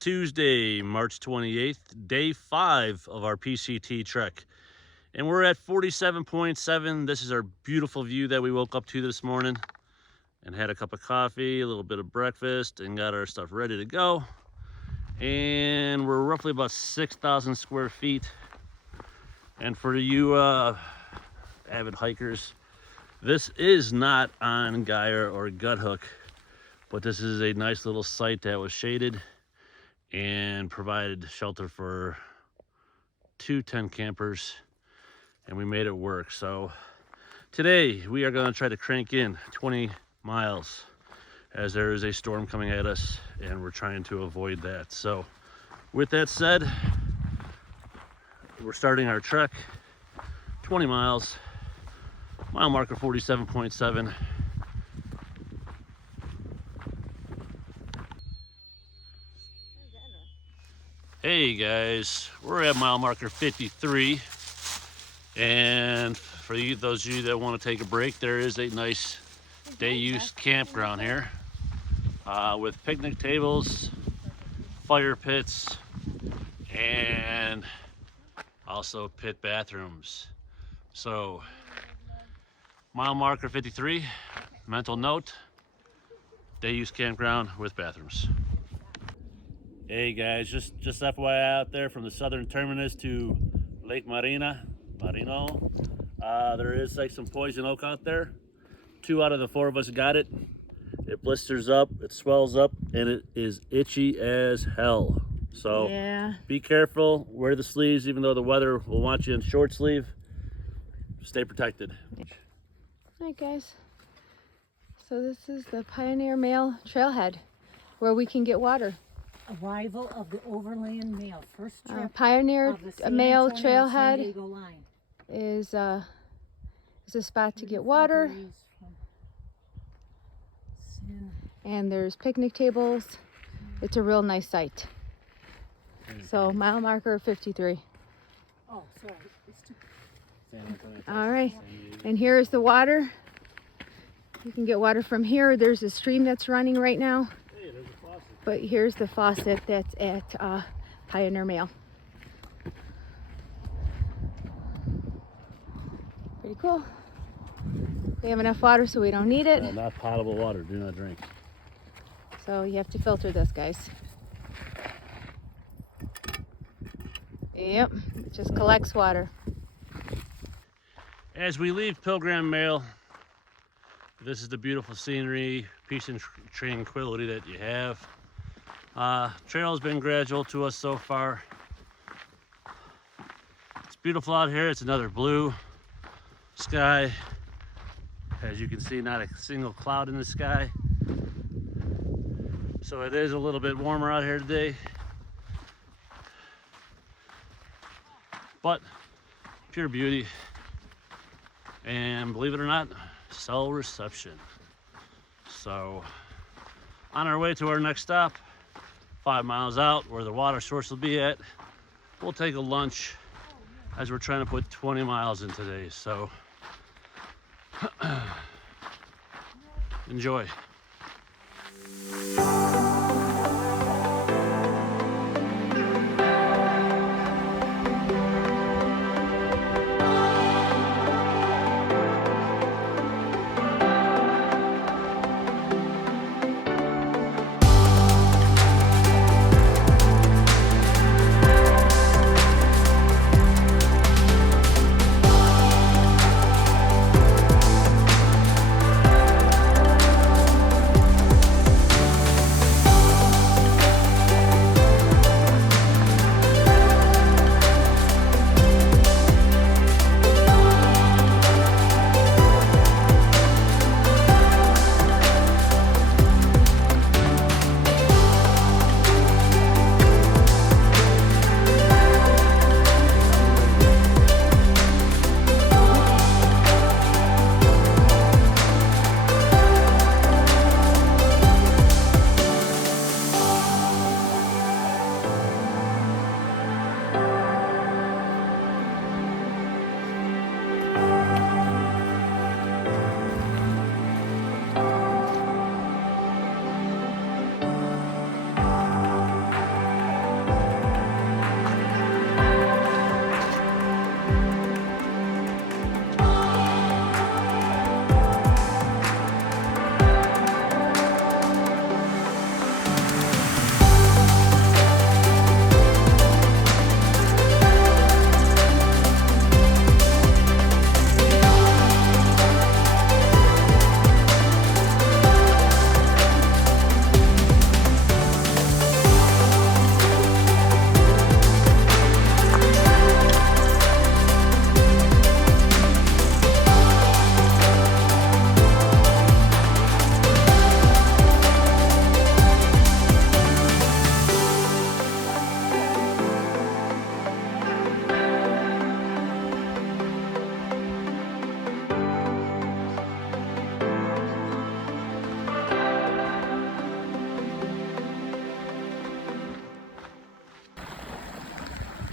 Tuesday, March 28th, day 5 of our PCT trek. And we're at 47.7. This is our beautiful view that we woke up to this morning and had a cup of coffee, a little bit of breakfast, and got our stuff ready to go. And we're roughly about 6,000 square feet. And for you avid hikers, this is not on Geyer or Gut Hook, but this is a nice little site that was shaded and provided shelter for 2 tent campers, and we made it work. So today we are going to try to crank in 20 miles as there is a storm coming at us and we're trying to avoid that. So with that said, we're starting our trek, 20 miles, mile marker 47.7. Hey guys, we're at mile marker 53, and for you, those of you that want to take a break, there is a nice day-use campground here with picnic tables, fire pits, and also pit bathrooms. So mile marker 53, mental note, day-use campground with bathrooms. Hey guys, just FYI out there, from the Southern Terminus to Lake Marino, there is like some poison oak out there. 2 out of the 4 of us got it. It blisters up, it swells up, and it is itchy as hell. So yeah, be careful, wear the sleeves, even though the weather will want you in short sleeve. Stay protected. Hi guys, so this is the Pioneer Mail trailhead where we can get water. Arrival of the Overland Mail, first trip Pioneer of the Mail San trailhead Diego line. is a spot to get water, and there's picnic tables. It's a real nice site. So mile marker 53. Oh, sorry. All right, and here is the water. You can get water from here. There's a stream that's running right now. Hey, there's a faucet. But here's the faucet that's at Pioneer Mail. Pretty cool. We have enough water so we don't need it. No, not potable water, do not drink. So you have to filter this, guys. Yep, it just collects water. As we leave Pilgrim Mail, this is the beautiful scenery, peace and tranquility that you have. Trail has been gradual to us so far. It's beautiful out here. It's another blue sky. As you can see, not a single cloud in the sky. So it is a little bit warmer out here today. But pure beauty. And believe it or not, cell reception. So on our way to our next stop, 5 miles out where the water source will be at, we'll take a lunch as we're trying to put 20 miles in today. So enjoy.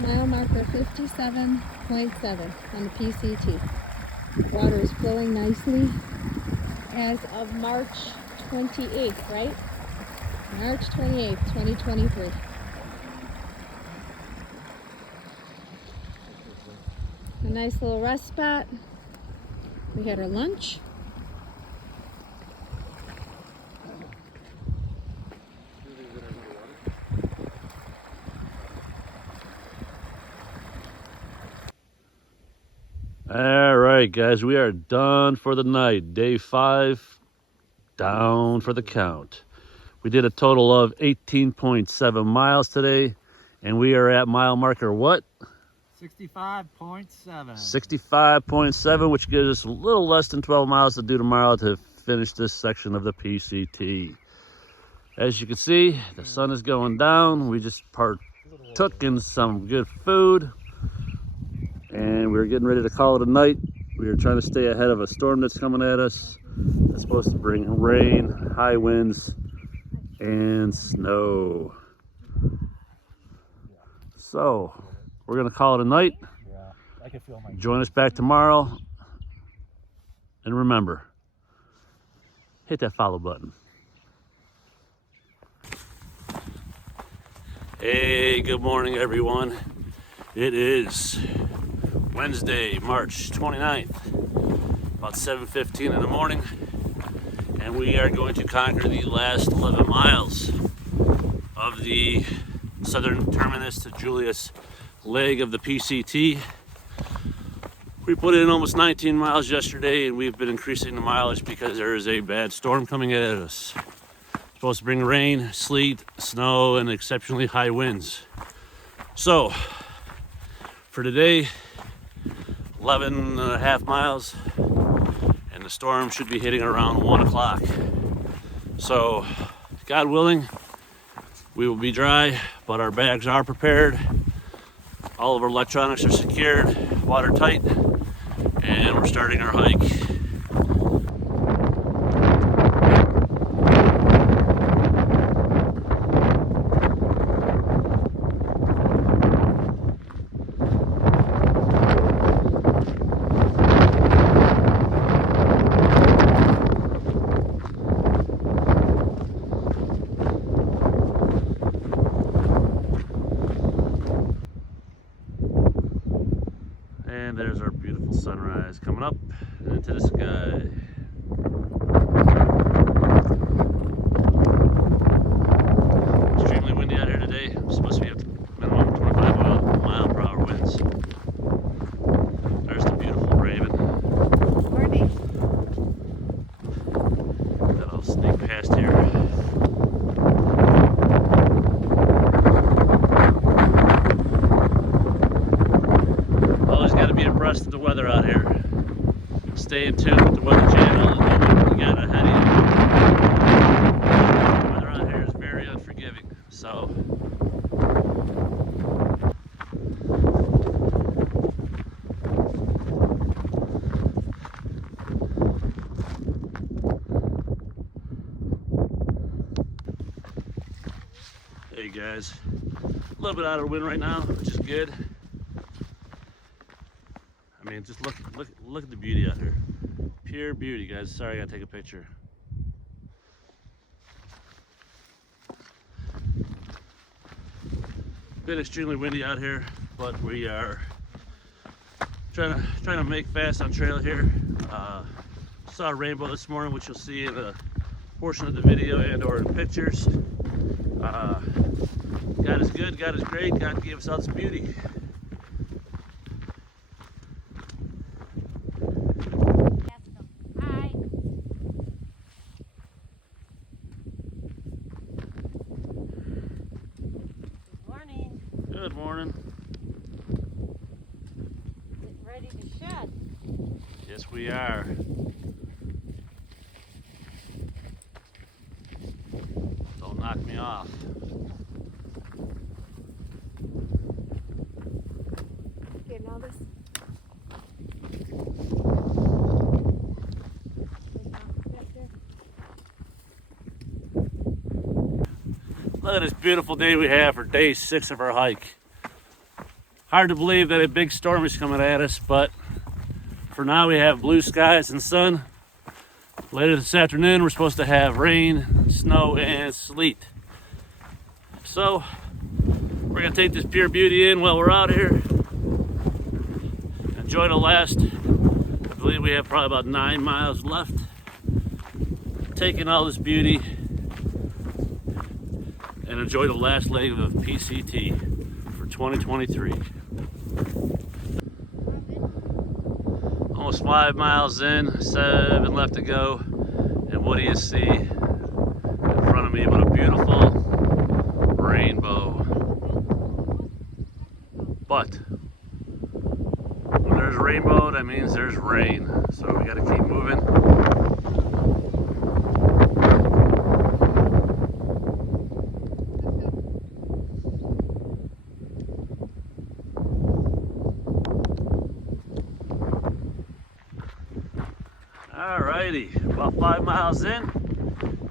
Mile marker 57.7 on the PCT. Water is flowing nicely as of March 28th, right? March 28th, 2023. A nice little rest spot. We had our lunch. All right, guys, we are done for the night. Day 5, down for the count. We did a total of 18.7 miles today, and we are at mile marker what? 65.7. 65.7, which gives us a little less than 12 miles to do tomorrow to finish this section of the PCT. As you can see, the sun is going down. We just partook in some good food, and we're getting ready to call it a night. We are trying to stay ahead of a storm that's coming at us. It's supposed to bring rain, high winds, and snow. So we're gonna call it a night. Yeah, I can feel my. Join us back tomorrow, and remember, hit that follow button. Hey, good morning, everyone. It is Wednesday, March 29th, about 7:15 in the morning, and we are going to conquer the last 11 miles of the Southern Terminus to Julius leg of the PCT. We put in almost 19 miles yesterday, and we've been increasing the mileage because there is a bad storm coming at us. It's supposed to bring rain, sleet, snow, and exceptionally high winds. So for today, 11 and a half miles, and the storm should be hitting around 1 o'clock. So God willing, we will be dry, but our bags are prepared. All of our electronics are secured, watertight, and we're starting our hike. And there's our beautiful sunrise coming up into the sky. Extremely windy out here today. It's supposed to be a minimum 25 mile per hour winds. There's the beautiful raven. Morning. That I'll sneak past here. Always got to be abreast of the weather out here. Stay in tune with the weather channel and know what you got ahead of you. The weather out here is very unforgiving, so hey guys, a little bit out of the wind right now, which is good. I mean, just look at the beauty out here. Pure beauty, guys. Sorry, I gotta take a picture. Been extremely windy out here, but we are trying to make fast on trail here. Saw a rainbow this morning, which you'll see in a portion of the video and or in pictures. God is good, God is great, God gave us all this beauty. Hi. Good morning. Good morning. Getting ready to shed. Yes, we are. Don't knock me off. Getting all this. Look at this beautiful day we have for day 6 of our hike. Hard to believe that a big storm is coming at us, but for now we have blue skies and sun. Later this afternoon, we're supposed to have rain, snow, and sleet. So we're gonna take this pure beauty in while we're out here. Enjoy the last, I believe we have probably about 9 miles left. Taking all this beauty and enjoy the last leg of PCT for 2023. Almost 5 miles in, 7 left to go. And what do you see in front of me but a beautiful rainbow? But when there's a rainbow, that means there's rain. So we gotta keep moving. Alrighty, about 5 miles in,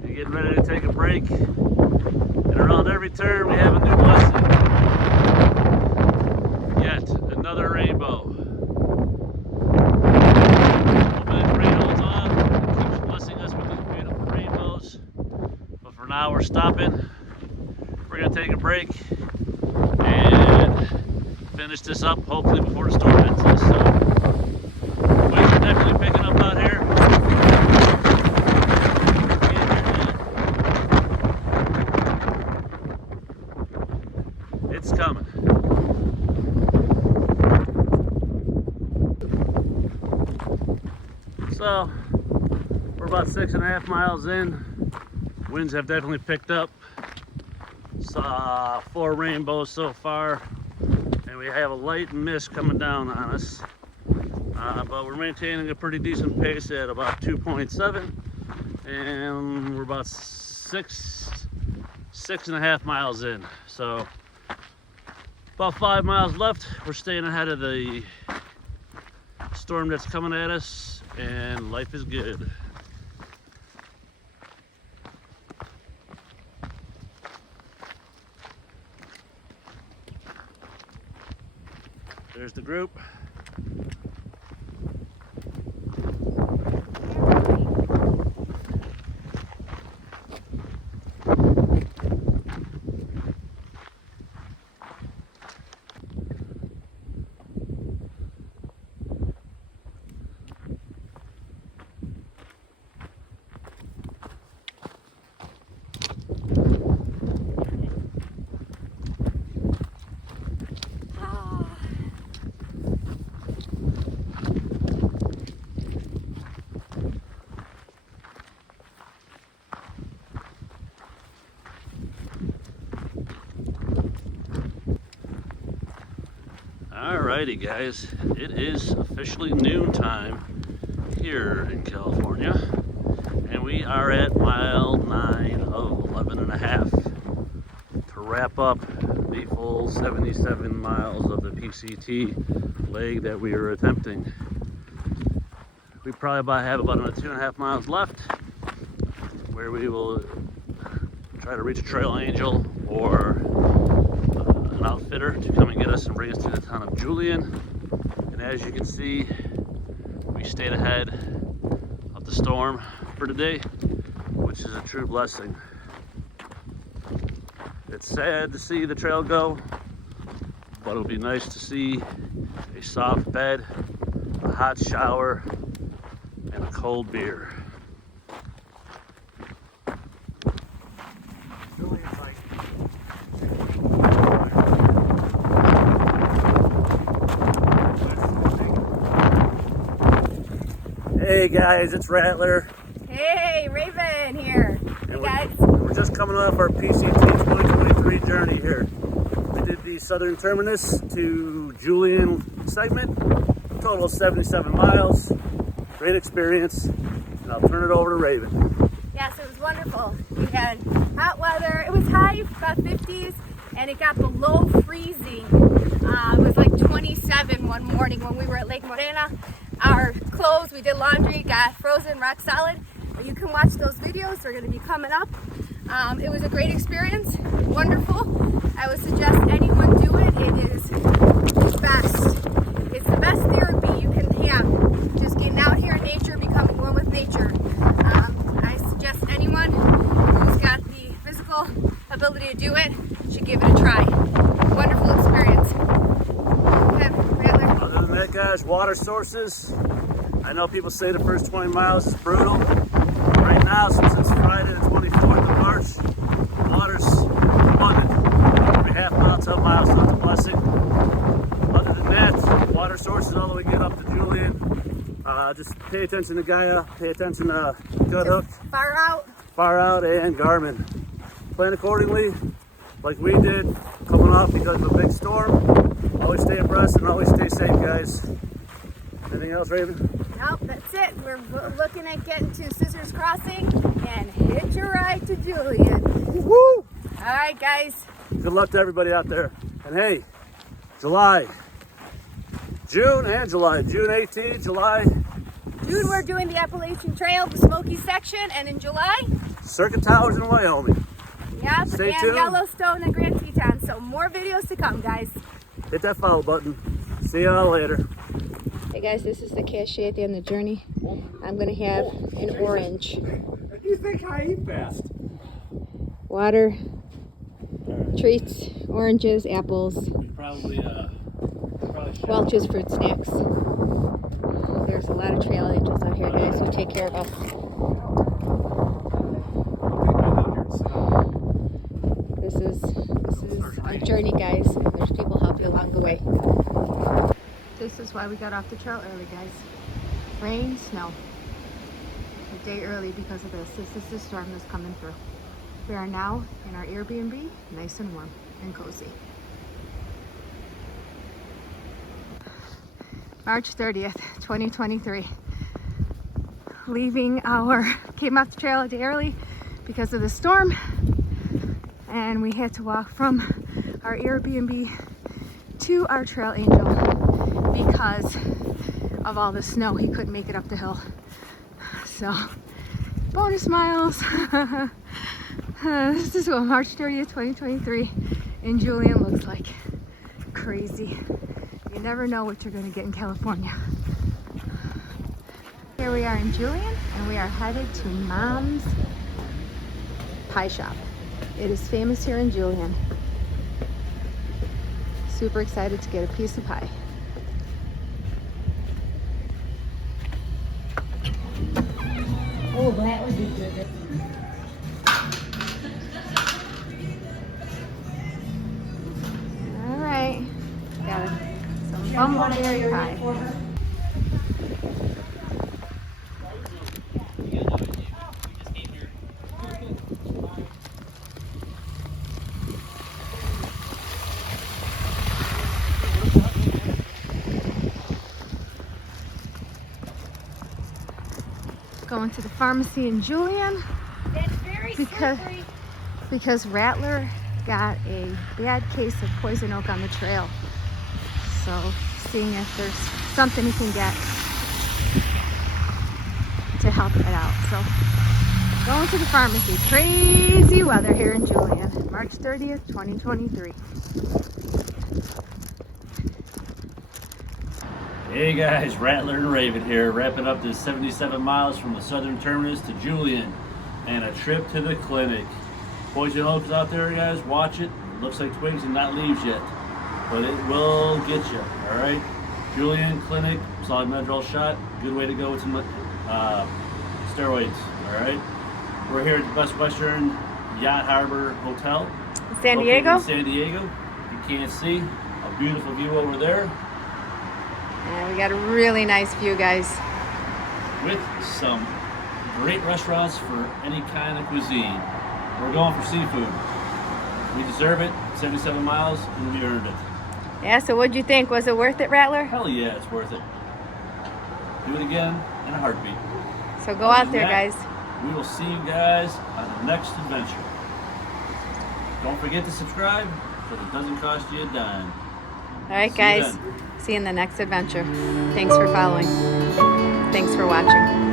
we're getting ready to take a break. And around every turn we have a new blessing. Yet another rainbow. Hoping rain holds on and keeps blessing us with these beautiful rainbows. But for now we're stopping. We're gonna take a break and finish this up hopefully before the storm hits us. So winds are definitely picking up out here. It's coming. So we're about 6.5 miles in. Winds have definitely picked up. Saw 4 rainbows so far, and we have a light mist coming down on us. But we're maintaining a pretty decent pace at about 2.7, and we're about 6.5 miles in. So about 5 miles left. We're staying ahead of the storm that's coming at us, and life is good. There's the group. Alrighty guys, it is officially noontime here in California, and we are at mile 9 of 11.5 to wrap up the full 77 miles of the PCT leg that we are attempting. We probably have about 2.5 miles left, where we will try to reach a trail angel or an outfitter to come and get us and bring us to the town of Julian. And as you can see, we stayed ahead of the storm for today, which is a true blessing. It's sad to see the trail go, but it'll be nice to see a soft bed, a hot shower, and a cold beer. Hey guys, it's Rattler. Hey, Raven here. Hey guys. We're just coming off our PCT 2023 journey here. We did the Southern Terminus to Julian segment, total of 77 miles. Great experience, and I'll turn it over to Raven. Yes, it was wonderful. We had hot weather. It was high, about 50s, and it got below freezing. It was like 27 one morning when we were at Lake Morena. Our clothes, we did laundry, got frozen rock solid. But you can watch those videos, they're going to be coming up. It was a great experience, wonderful. I would suggest anyone do it. It is guys, water sources. I know people say the first 20 miles is brutal. Right now, since it's Friday the 24th of March, water's abundant. Every half mile to a mile, so it's a blessing. Other than that, water sources all the way get up to Julian. Just pay attention to Gaia, pay attention to Good Hook, Far Out, and Garmin. Plan accordingly, like we did, coming off because of a big storm. Always stay abreast and always stay safe, guys. Anything else, Raven? Nope, that's it. We're looking at getting to Scissors Crossing and hitch a ride to Julian. Woo! All right, guys. Good luck to everybody out there. And hey, June and July, June 18th, July. June, we're doing the Appalachian Trail, the Smoky section, and in July, Circuit Towers in Wyoming. yep, Stay and tuned. Yellowstone and Grand Teton. So more videos to come, guys. Hit that follow button. See y'all later. Hey guys, this is the Cashier at the end of the journey. I'm gonna have an orange. You think I eat fast? Water, treats, oranges, apples, Probably Welch's fruit snacks. There's a lot of trail angels out here, guys, who take care of us. This is a journey, guys. There's people help you along the way. This is why we got off the trail early, guys. Rain, snow. A day early because of this. This is the storm that's coming through. We are now in our Airbnb, nice and warm and cozy. March 30th, 2023. Came off the trail a day early because of the storm, and we had to walk from our Airbnb to our trail angel because of all the snow. He couldn't make it up the hill. So, bonus miles. This is what March 30th, 2023 in Julian looks like. Crazy. You never know what you're going to get in California. Here we are in Julian, and we are headed to Mom's Pie Shop. It is famous here in Julian. Super excited to get a piece of pie. Oh, that would be good. All right, got some bumbleberry pie. Going to the pharmacy in Julian because Rattler got a bad case of poison oak on the trail. So seeing if there's something he can get to help it out. So going to the pharmacy. Crazy weather here in Julian. March 30th, 2023. Hey guys, Rattler and Raven here, wrapping up this 77 miles from the Southern Terminus to Julian and a trip to the clinic. Poison oak is out there, guys. Watch it. Looks like twigs and not leaves yet, but it will get you. All right, Julian Clinic, solid Medrol shot. Good way to go with some steroids. All right, we're here at the Best Western Yacht Harbor Hotel, San Diego. in San Diego. You can't see a beautiful view over there. Yeah, we got a really nice view, guys. With some great restaurants for any kind of cuisine. We're going for seafood. We deserve it. 77 miles, and we earned it. Yeah, so what'd you think? Was it worth it, Rattler? Hell yeah, it's worth it. Do it again in a heartbeat. So go out there, guys. We will see you guys on the next adventure. Don't forget to subscribe, because it doesn't cost you a dime. All right, See you guys. then. See you in the next adventure. Thanks for following. Thanks for watching.